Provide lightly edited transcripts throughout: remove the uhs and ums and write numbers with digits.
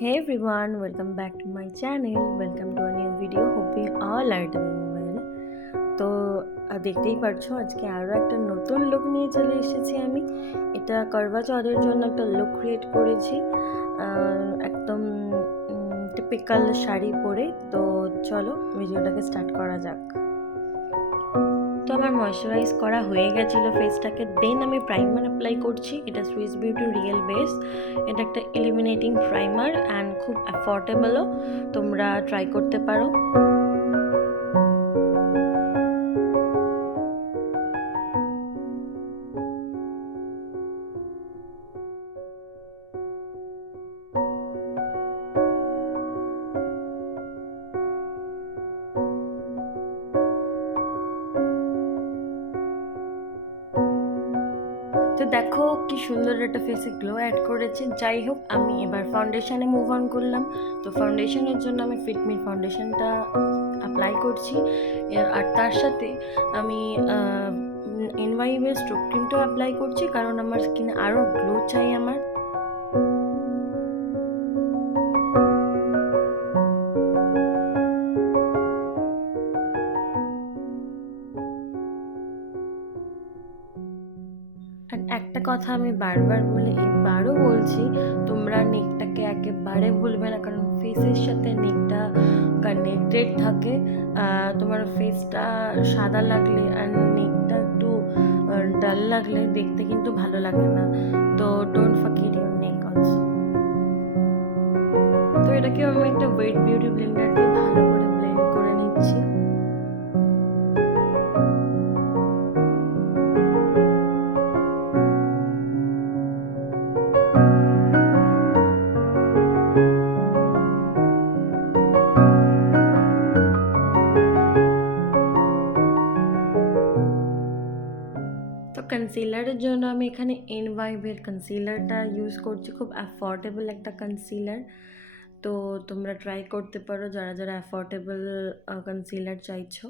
Hey everyone, welcome back to my channel. Welcome to a new video. Hope we all are doing well. তো দেখতেই পারছো আজকে আরও একটা নতুন লুক নিয়ে চলে এসেছি আমি। এটা করবা চৌথের জন্য একটা লুক ক্রিয়েট করেছি, একদম টিপিক্যাল শাড়ি পরে। তো চলো ভিডিওটাকে স্টার্ট করা যাক। তো আমার ময়শ্চারাইজ করা হয়ে গেছিলো ফেসটাকে, দেন আমি প্রাইমার অ্যাপ্লাই করছি। এটা সুইস বিউটি রিয়েল বেস। এটা একটা ইলিমিনেটিং প্রাইমার অ্যান্ড খুব অ্যাফোর্ডেবলও, তোমরা ট্রাই করতে পারো। তো দেখো কি সুন্দর একটা ফেসে গ্লো অ্যাড করেছে। যাই হোক, আমি এবার ফাউন্ডেশনে মুভ অন করলাম। তো ফাউন্ডেশনের জন্য আমি ফিটমি ফাউন্ডেশনটা অ্যাপ্লাই করছি, আর তার সাথে আমি এনওয়াইভের স্ট্রোক ক্রিমটাও অ্যাপ্লাই করছি, কারণ আমার স্কিনে আরও গ্লো চাই আমার। একটা কথা আমি বারবার বলি, এবারও বলছি, তোমরা নেকটাকে একেবারে ভুলবে না, কারণ ফেসের সাথে নেকটা কানেক্টেড থাকে। তোমার ফেসটা সাদা লাগলে আর নেকটা একটু ডাল লাগলে দেখতে কিন্তু ভালো লাগে না। তো ডোন্ট ফারগেট ইউর নেক অলসো। তো এটাকে আমি একটা ওয়েট বিউটি ব্লেন্ডার দিয়ে ভালো করে ব্লেন্ড করে নিচ্ছি। তো কনসিলারের জন্য আমি এখানে এনওয়াইভের কনসিলারটা ইউজ করছি, খুব অ্যাফোর্ডেবল একটা কনসিলার। তো তোমরা ট্রাই করতে পারো যারা যারা অ্যাফোর্ডেবল কনসিলার চাইছো।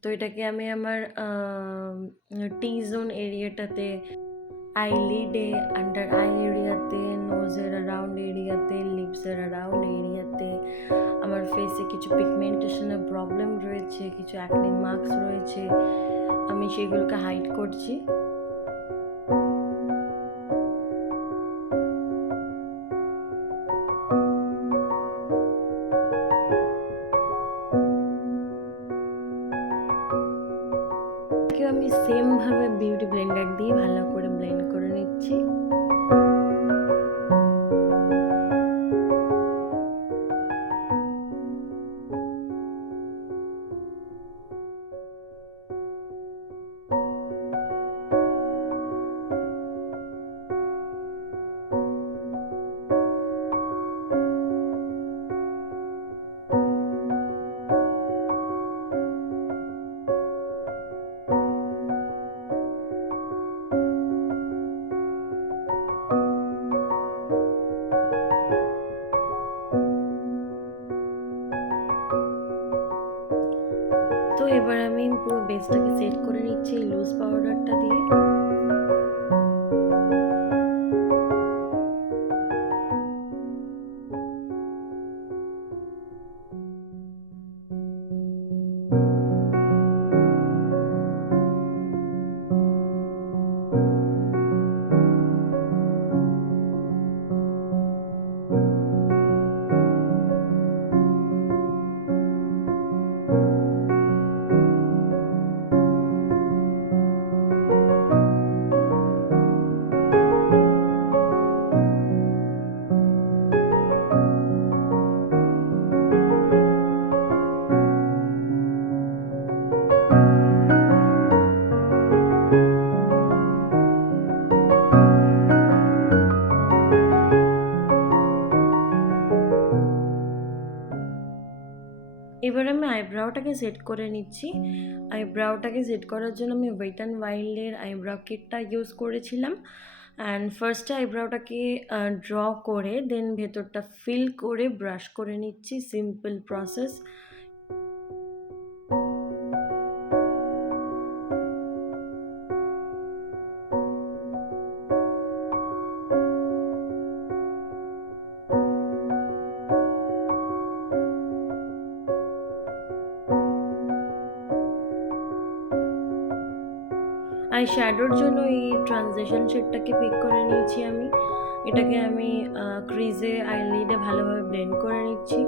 তো এটাকে আমি আমার টি জোন এরিয়াটাতে, আইলিডে, আন্ডার আই এরিয়াতে, নোজের অ্যারাউন্ড এরিয়াতে, লিপসের অ্যারাউন্ড এরিয়াতে, আমার ফেসে কিছু পিগমেন্টেশনের প্রবলেম রয়েছে, কিছু অ্যাকনে মার্কস রয়েছে, আমি সেগুলোকে হাইড করছি। আমি সেম ভাবে বিউটি ব্লেন্ডার দিয়ে ভালো করে ব্লেন্ড করে নিচ্ছি। তো এবার আমি পুরো বেসটাকে সেট করে নিচ্ছি লুজ পাউডারটা দিয়ে। এবার আমি আইব্রাউটাকে সেট করে নিচ্ছি। আইব্রাউটাকে সেট করার জন্য আমি ওয়েট অ্যান্ড ওয়াইল্ডের আইব্রাউ কিটটা ইউজ করেছিলাম। অ্যান্ড ফার্স্টে আইব্রাউটাকে ড্র করে দেন ভেতরটা ফিল করে ব্রাশ করে নিচ্ছি, সিম্পল প্রসেস। আই শ্যাডোর জন্য এই ট্রানজিশন শেডটাকে পিক করে নিয়েছি আমি। এটাকে আমি ক্রিজে আইলিডে ভালোভাবে ব্লেন্ড করে নিচ্ছি।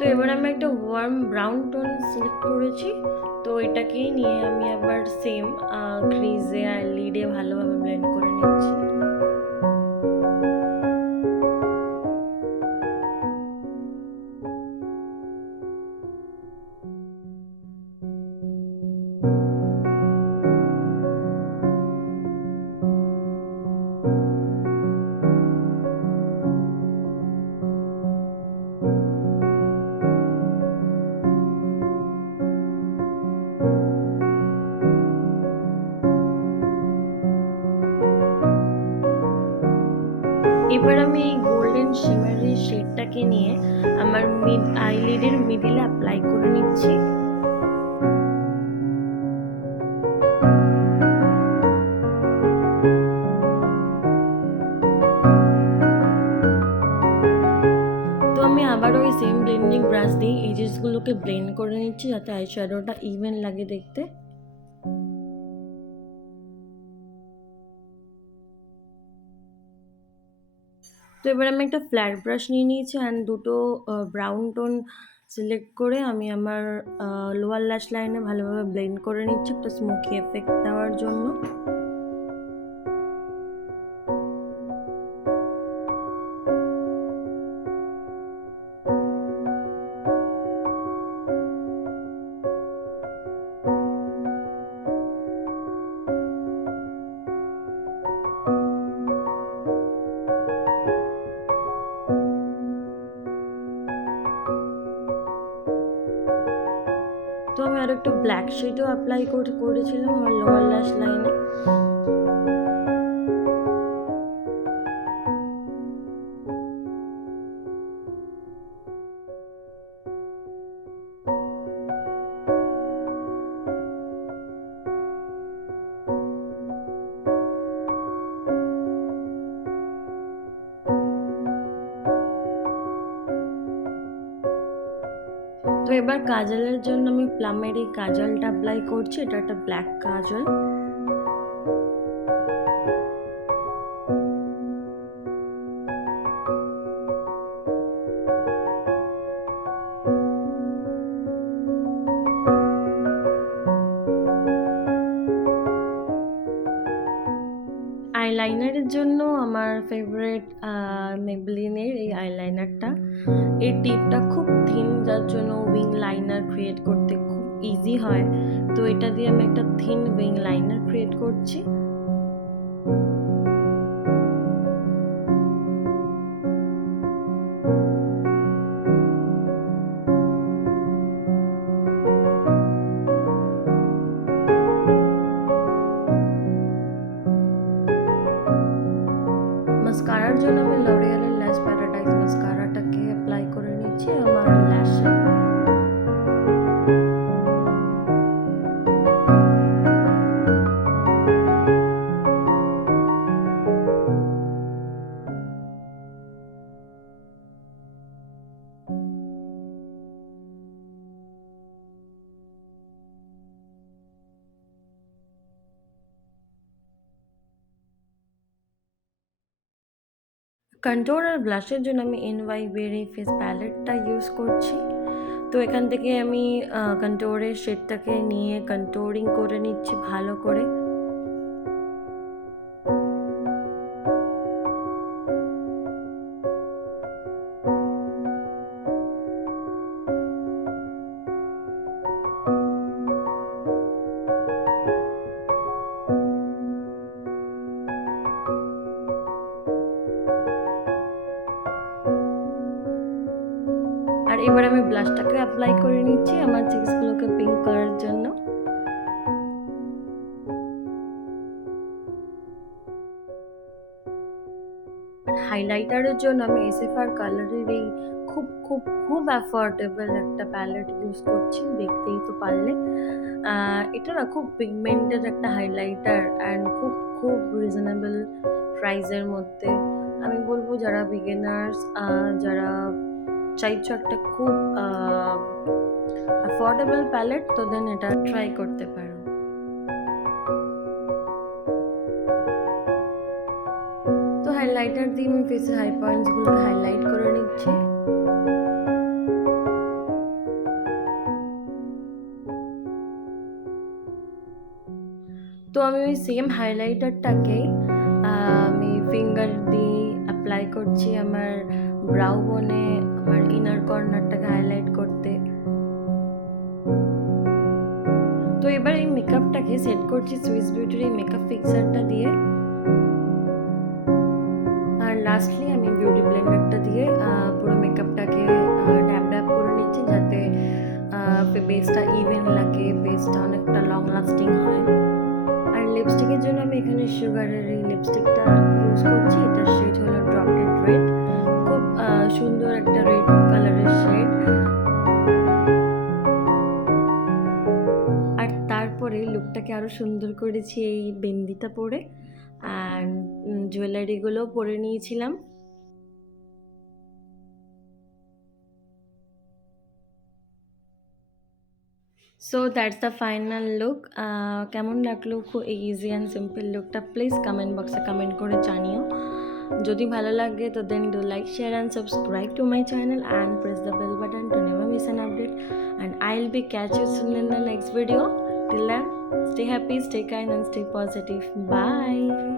তো এবার আমি একটা ওয়ার্ম ব্রাউন টোন সিলেক্ট করেছি। তো এটাকেই নিয়ে আমি আবার সেম ক্রিজে আর লিডে ভালোভাবে ব্লেন্ড করে নিচ্ছি। এবার আমি এই গোল্ডেন শিমারি শেডটাকে নিয়ে আমার আইলিডের মিডিলে অ্যাপ্লাই করে নিচ্ছি। তো আমি আবার ওই সেম ব্লেন্ডিং ব্রাশ দিয়ে এজেসগুলোকে ব্লেন্ড করে নিচ্ছি যাতে আই শ্যাডোটা ইভেন লাগে দেখতে। তো এবার আমি একটা ফ্ল্যাট ব্রাশ নিয়ে নিয়েছি অ্যান্ড দুটো ব্রাউন টোন সিলেক্ট করে আমি আমার লোয়ার ল্যাশ লাইনে ভালোভাবে ব্লেন্ড করে নিচ্ছি একটা স্মোকি এফেক্ট দেওয়ার জন্য। তো আমি আর একটু ব্ল্যাক শেডও অ্যাপ্লাই করেছিলাম আমার লোয়ার ল্যাশ লাইনে। তো এবার কাজলের জন্য আমি প্লামের এই কাজলটা অ্যাপ্লাই করছি। এটা একটা ব্ল্যাক কাজল। আইলাইনারের জন্য আমার ফেভারিট মেবলিনের এই আইলাইনারটা। এর টিপটা খুব থিন যার জন্য উইং লাইনার ক্রিয়েট করতে খুব ইজি হয়। তো এটা দিয়ে আমি একটা থিন উইং লাইনার ক্রিয়েট করছি। মাস্কারার জন্য আমি লরিয়ালের ল্যাশ প্যারাডাইস মাস্কারাটাকে অ্যাপ্লাই করে নিচ্ছি আমার ল্যাশে। কন্ট্রোল আর ব্লাশের জন্য আমি এনওয়াইবের এই ফেস প্যালেটটা ইউজ করছি। তো এখান থেকে আমি কন্ট্রোলের শেডটাকে নিয়ে কন্ট্রোলিং করে নিচ্ছি ভালো করে। ব্লাশটাকে অ্যাপ্লাই করে নিচ্ছি আমার চিক্সগুলোকে পিঙ্ক করার জন্য। হাইলাইটারের জন্য আমি এসএফআর কালারের এই খুব খুব খুব অ্যাফোর্ডেবল একটা প্যালেট ইউজ করছি, দেখতেই তো পারলে। এটা না খুব পিগমেন্টেড একটা হাইলাইটার অ্যান্ড খুব খুব রিজনেবল প্রাইসের মধ্যে। আমি বলবো যারা বিগিনার্স, যারা চাইছো একটা খুব অ্যাফোর্ডেবল প্যালেট, তো দেন এটা ট্রাই করতে পারো। তো হাইলাইটার দিয়ে আমি ফেসের হাই পয়েন্টসগুলোকে হাইলাইট করে নিচ্ছি। তো আমি ওই সেম হাইলাইটারটাকে আমি ফিঙ্গার দিয়ে অ্যাপ্লাই করছি আমার ব্রাউ বোনে, আমার ইনার কর্নারটাকে হাইলাইট করতে। তো এবার এই মেকআপটাকে সেট করছি সুইস বিউটির এই মেকআপ ফিক্সারটা দিয়ে। আর লাস্টলি আমি বিউটি ব্লেন্ডারটা দিয়ে পুরো মেকআপটাকে ড্যাব ড্যাব করে নিচ্ছি, যাতে বেসটা ইভেন লাগে, বেসটা অনেকটা লং লাস্টিং হয়। আর লিপস্টিকের জন্য আমি এখানে সুগারের এই লিপস্টিকটা ইউজ করছি। এটার শেড হলো ড্রপ ডেড রেড, খুব সুন্দর একটা রেড কালারের শেড। আর তারপরে লুকটাকে আরও সুন্দর করেছি এই বিন্দিটা পরে, অ্যান্ড জুয়েলারিগুলো পরে নিয়েছিলাম। So that's the final look. কেমন লাগলো খুব ইজি অ্যান্ড সিম্পল লুকটা, প্লিজ কমেন্ট বক্সে কমেন্ট করে জানিও। যদি ভালো লাগে তো then do like, share and subscribe to my channel and press the bell button to never miss an update. And I'll be catch you soon in the next video. Till then, stay happy, stay kind and stay positive. Bye.